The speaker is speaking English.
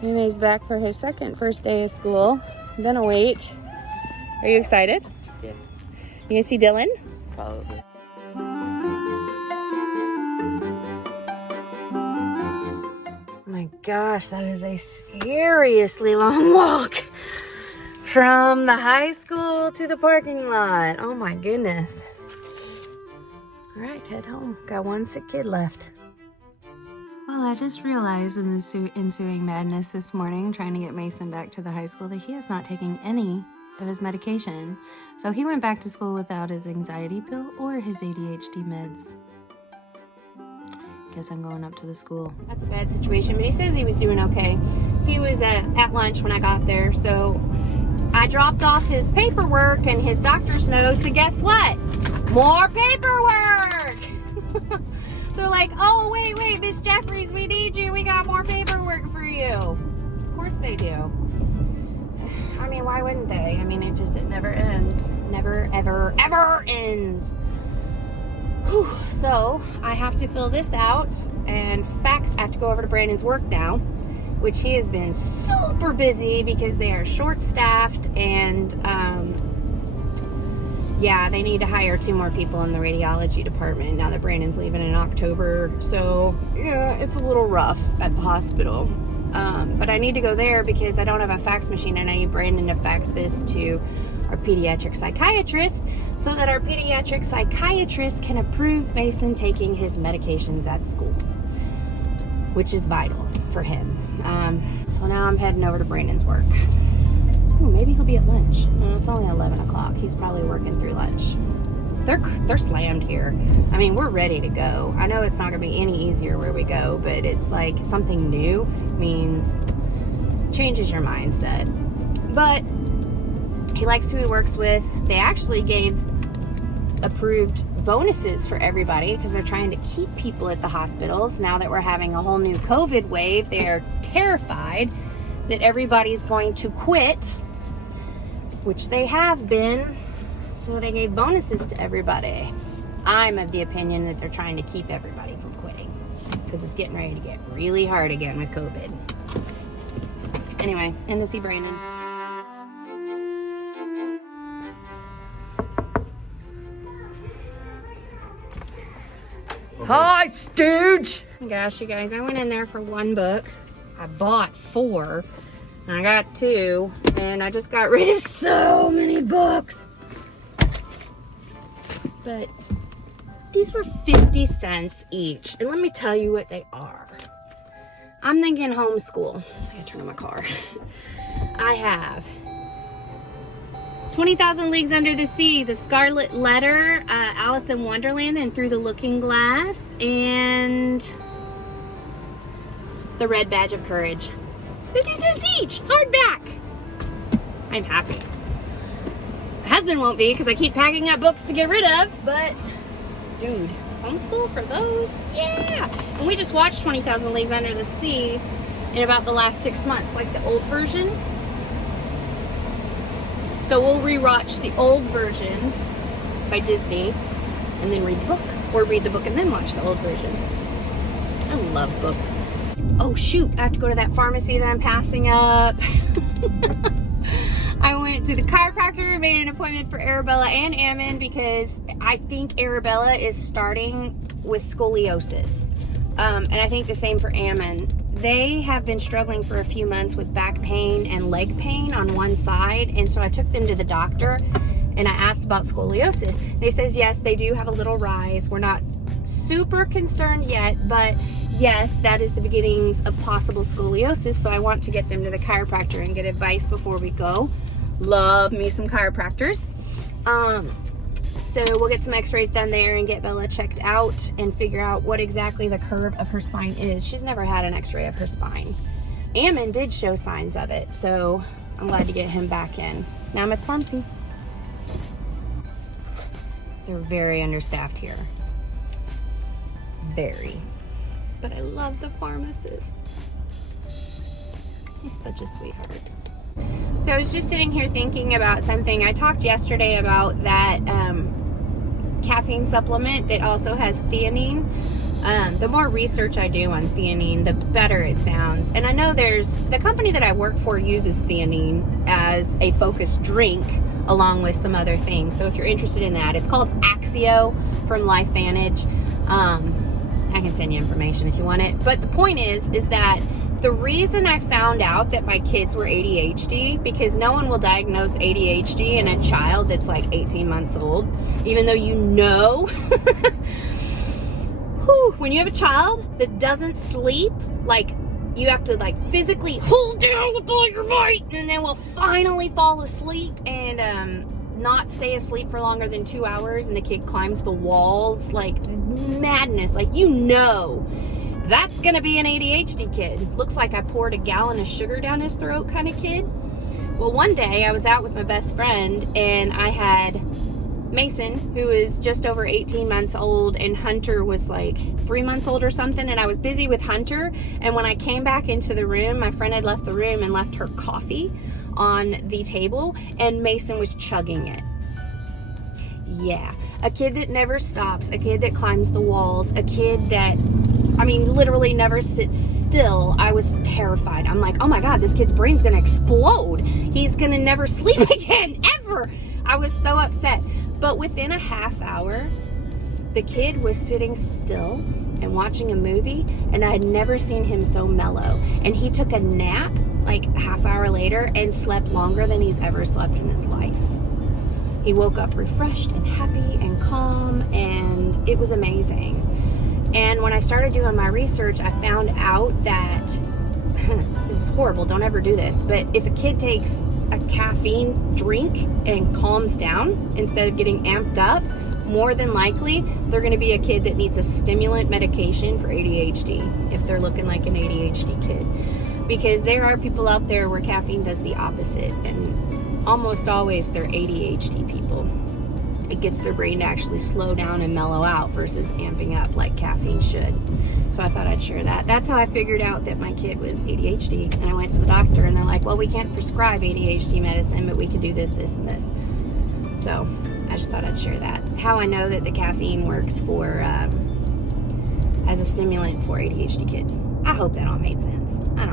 He's back for his first day of school. Been a week. Are you excited? Yeah. You gonna see Dylan? Probably. Oh my gosh, that is a seriously long walk from the high school to the parking lot. Oh my goodness. All right, head home. Got one sick kid left. Well, I just realized in the ensuing madness this morning, trying to get Mason back to the high school, that he is not taking any of his medication. So he went back to school without his anxiety pill or his ADHD meds. Guess I'm going up to the school. That's a bad situation, but he says he was doing okay. He was at lunch when I got there, so I dropped off his paperwork and his doctor's notes, and guess what? More paperwork! They're like, oh, wait, Miss Jeffries, we need you. We got more paperwork for you. Of course they do. I mean, why wouldn't they? I mean, it never ends. Never, ever, ever ends. Whew. So I have to fill this out and fax. I have to go over to Brandon's work now, which he has been super busy because they are short-staffed and, yeah, they need to hire 2 more people in the radiology department now that Brandon's leaving in October. So, yeah, it's a little rough at the hospital. But I need to go there because I don't have a fax machine, and I need Brandon to fax this to our pediatric psychiatrist so that our pediatric psychiatrist can approve Mason taking his medications at school, which is vital for him. So now I'm heading over to Brandon's work. Ooh, maybe he'll be at lunch. No, it's only 11 o'clock. He's probably working through lunch. They're slammed here. I mean, we're ready to go. I know it's not going to be any easier where we go, but it's like something new means changes your mindset. But he likes who he works with. They actually gave approved bonuses for everybody because they're trying to keep people at the hospitals. Now that we're having a whole new COVID wave, they are terrified that everybody's going to quit, which they have been. So they gave bonuses to everybody. I'm of the opinion that they're trying to keep everybody from quitting because it's getting ready to get really hard again with COVID. Anyway, in to see Brandon. Hi, Stooge! Gosh, you guys, I went in there for 1 book. I bought 4, and I got 2, and I just got rid of so many books. But these were 50 cents each, and let me tell you what they are. I'm thinking homeschool. I gotta turn on my car. I have 20,000 Leagues Under the Sea, The Scarlet Letter, Alice in Wonderland and Through the Looking Glass, and The Red Badge of Courage. 50 cents each, hardback. I'm happy. My husband won't be because I keep packing up books to get rid of, but dude, homeschool for those? Yeah. And we just watched 20,000 Leagues Under the Sea in about the last 6 months, like the old version. So we'll rewatch the old version by Disney and then read the book, or read the book and then watch the old version. I love books. Oh shoot, I have to go to that pharmacy that I'm passing up. I went to the chiropractor, made an appointment for Arabella and Ammon because I think Arabella is starting with scoliosis. And I think the same for Ammon. They have been struggling for a few months with back pain and leg pain on one side. And so I took them to the doctor and I asked about scoliosis. They says, yes, they do have a little rise. We're not super concerned yet, but yes, that is the beginnings of possible scoliosis. So I want to get them to the chiropractor and get advice before we go. Love me some chiropractors. So we'll get some x-rays done there and get Bella checked out and figure out what exactly the curve of her spine is. She's never had an x-ray of her spine. Ammon did show signs of it, so I'm glad to get him back in. Now I'm at the pharmacy. They're very understaffed here. Very. But I love the pharmacist. He's such a sweetheart. So I was just sitting here thinking about something. I talked yesterday about that caffeine supplement that also has theanine. The more research I do on theanine, the better it sounds. And I know the company that I work for uses theanine as a focused drink along with some other things. So if you're interested in that, it's called Axio from LifeVantage. I can send you information if you want it. But the point is that the reason I found out that my kids were ADHD, because no one will diagnose ADHD in a child that's like 18 months old, even though you know when you have a child that doesn't sleep, like, you have to like physically hold down with all your might, and then will finally fall asleep and not stay asleep for longer than 2 hours, and the kid climbs the walls like madness. Like, you know, that's gonna be an ADHD kid. Looks like I poured a gallon of sugar down his throat kind of kid. Well, one day I was out with my best friend, and I had Mason, who is just over 18 months old, and Hunter was like 3 months old or something, and I was busy with Hunter. And when I came back into the room, my friend had left the room and left her coffee on the table, and Mason was chugging it. Yeah, a kid that never stops, a kid that climbs the walls, a kid that, I mean, literally never sits still. I was terrified. I'm like, oh my God, this kid's brain's gonna explode. He's gonna never sleep again, ever. I was so upset. But within a half hour, the kid was sitting still and watching a movie, and I had never seen him so mellow. And he took a nap like a half hour later and slept longer than he's ever slept in his life. He woke up refreshed and happy and calm, and it was amazing. And when I started doing my research, I found out that this is horrible, don't ever do this, but if a kid takes a caffeine drink and calms down instead of getting amped up, more than likely they're going to be a kid that needs a stimulant medication for ADHD, if they're looking like an ADHD kid. Because there are people out there where caffeine does the opposite, and almost always they're ADHD people. It gets their brain to actually slow down and mellow out versus amping up like caffeine should. So I thought I'd share that. That's how I figured out that my kid was ADHD. And I went to the doctor, and they're like, well, we can't prescribe ADHD medicine, but we can do this, this, and this. So I just thought I'd share that. How I know that the caffeine works for as a stimulant for ADHD kids. I hope that all made sense. I don't